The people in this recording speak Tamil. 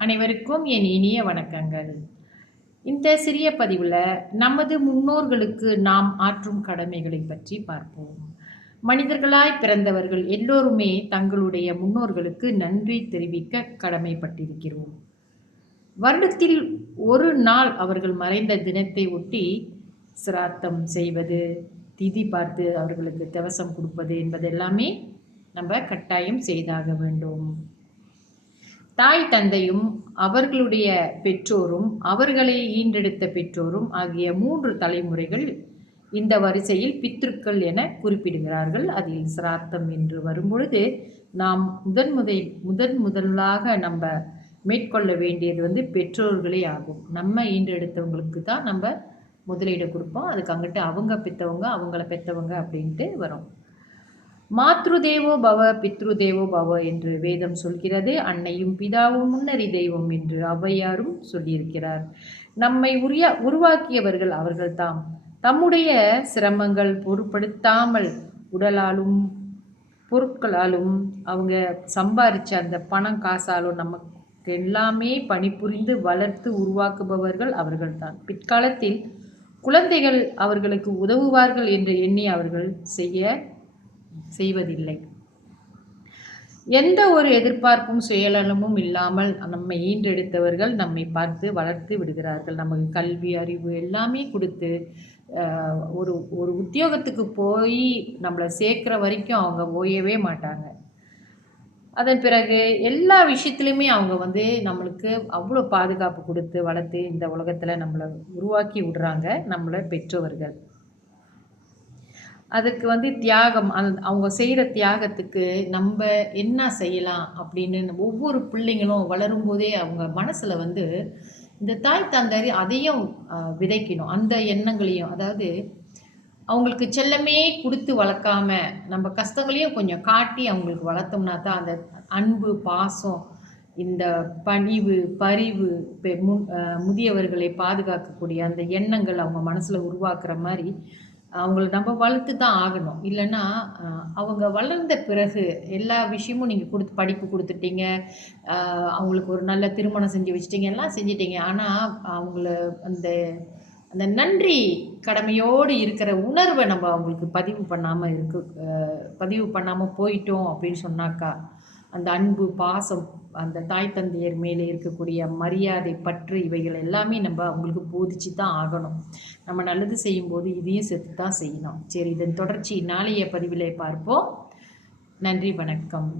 அனைவருக்கும் என் இனிய வணக்கங்கள். இந்த சிறிய பதிவில் நமது முன்னோர்களுக்கு நாம் ஆற்றும் கடமைகளை பற்றி பார்ப்போம். மனிதர்களாய் பிறந்தவர்கள் எல்லோருமே தங்களுடைய முன்னோர்களுக்கு நன்றி தெரிவிக்க கடமைப்பட்டிருக்கிறோம். வருடத்தில் ஒரு நாள் அவர்கள் மறைந்த தினத்தை ஒட்டி சிராத்தம் செய்வது, திதி பார்த்து அவர்களுக்கு தவசம் கொடுப்பது என்பதெல்லாமே நம்ம கட்டாயம் செய்தாக வேண்டும். தாய் தந்தையும் அவர்களுடைய பெற்றோரும் அவர்களை ஈன்றெடுத்த பெற்றோரும் ஆகிய 3 தலைமுறைகள் இந்த வரிசையில் பித்ருக்கள் என குறிப்பிடுகிறார்கள். அதில் சிராத்தம் என்று வரும்பொழுது நாம் முதலாக நம்ம மேற்கொள்ள வேண்டியது பெற்றோர்களே ஆகும். நம்ம ஈன்றெடுத்தவங்களுக்கு தான் நம்ம முதலீடு கொடுப்போம். அதுக்கு அங்கிட்டு அவங்க பெற்றவங்க அவங்கள பெற்றவங்க அப்படின்ட்டு வரும். மாத்ருதேவோ பவ பித்ருதேவோ பவ என்று வேதம் சொல்கிறது. அன்னையும் பிதாவும் முன்னறி தெய்வம் என்று ஔவையாரும் சொல்லியிருக்கிறார். நம்மை உருவாக்கியவர்கள் அவர்கள்தாம். தம்முடைய சிரமங்கள் பொருட்படுத்தாமல் உடலாலும் பொருட்களாலும் அவங்க சம்பாரிச்ச அந்த பணம் காசாலும் நமக்கு எல்லாமே பணிபுரிந்து வளர்த்து உருவாக்குபவர்கள் அவர்கள்தான். பிற்காலத்தில் குழந்தைகள் அவர்களுக்கு உதவுவார்கள் என்று எண்ணி அவர்கள் செய்வதில்லை. எந்த ஒரு எதிர்பார்ப்பும் சுயநலமும் இல்லாமல் நம்மை ஈன்றெடுத்தவர்கள் நம்மை பார்த்து வளர்த்து விடுகிறார்கள். நமக்கு கல்வி அறிவு எல்லாமே கொடுத்து ஒரு ஒரு உத்தியோகத்துக்கு போய் நம்மளை சேர்க்குற வரைக்கும் அவங்க ஓயவே மாட்டாங்க. அதன் பிறகு எல்லா விஷயத்துலையுமே அவங்க நம்மளுக்கு அவ்வளோ பாதுகாப்பு கொடுத்து வளர்த்து இந்த உலகத்தில் நம்மளை உருவாக்கி விடுறாங்க நம்மளை பெற்றவர்கள். அதுக்கு தியாகம் அவங்க செய்கிற தியாகத்துக்கு நம்ம என்ன செய்யலாம் அப்படின்னு ஒவ்வொரு பிள்ளைங்களும் வளரும்போதே அவங்க மனசில் இந்த தாய் தந்தை அதையும் விதைக்கணும். அந்த எண்ணங்களையும், அதாவது அவங்களுக்கு செல்லமே கொடுத்து வளர்க்காம நம்ம கஷ்டங்களையும் கொஞ்சம் காட்டி அவங்களுக்கு வளர்த்தோம்னா தான் அந்த அன்பு பாசம், இந்த பணிவு பரிவு, முதியவர்களை பாதுகாக்கக்கூடிய அந்த எண்ணங்கள் அவங்க மனசில் உருவாக்குற மாதிரி அவங்கள நம்ம வளர்த்து தான் ஆகணும். இல்லைன்னா அவங்க வளர்ந்த பிறகு எல்லா விஷயமும் நீங்கள் படிப்பு கொடுத்துட்டீங்க, அவங்களுக்கு ஒரு நல்ல திருமணம் செஞ்சு வச்சிட்டிங்க, எல்லாம் செஞ்சிட்டிங்க. ஆனால் அவங்கள அந்த அந்த நன்றி கடமையோடு இருக்கிற உணர்வை நம்ம அவங்களுக்கு பதிவு பண்ணாமல் போயிட்டோம் அப்படின்னு சொன்னாக்கா, அந்த அன்பு பாசம், அந்த தாய் தந்தையர் மேலே இருக்கக்கூடிய மரியாதை பற்று இவைகள் எல்லாமே நம்ம அவங்களுக்கு போதிச்சு தான் ஆகணும். நம்ம நல்லது செய்யும்போது இதையும் சேர்த்து தான் செய்யணும். சரி, இதன் தொடர்ச்சி நாளைய பதிவிலே பார்ப்போம். நன்றி, வணக்கம்.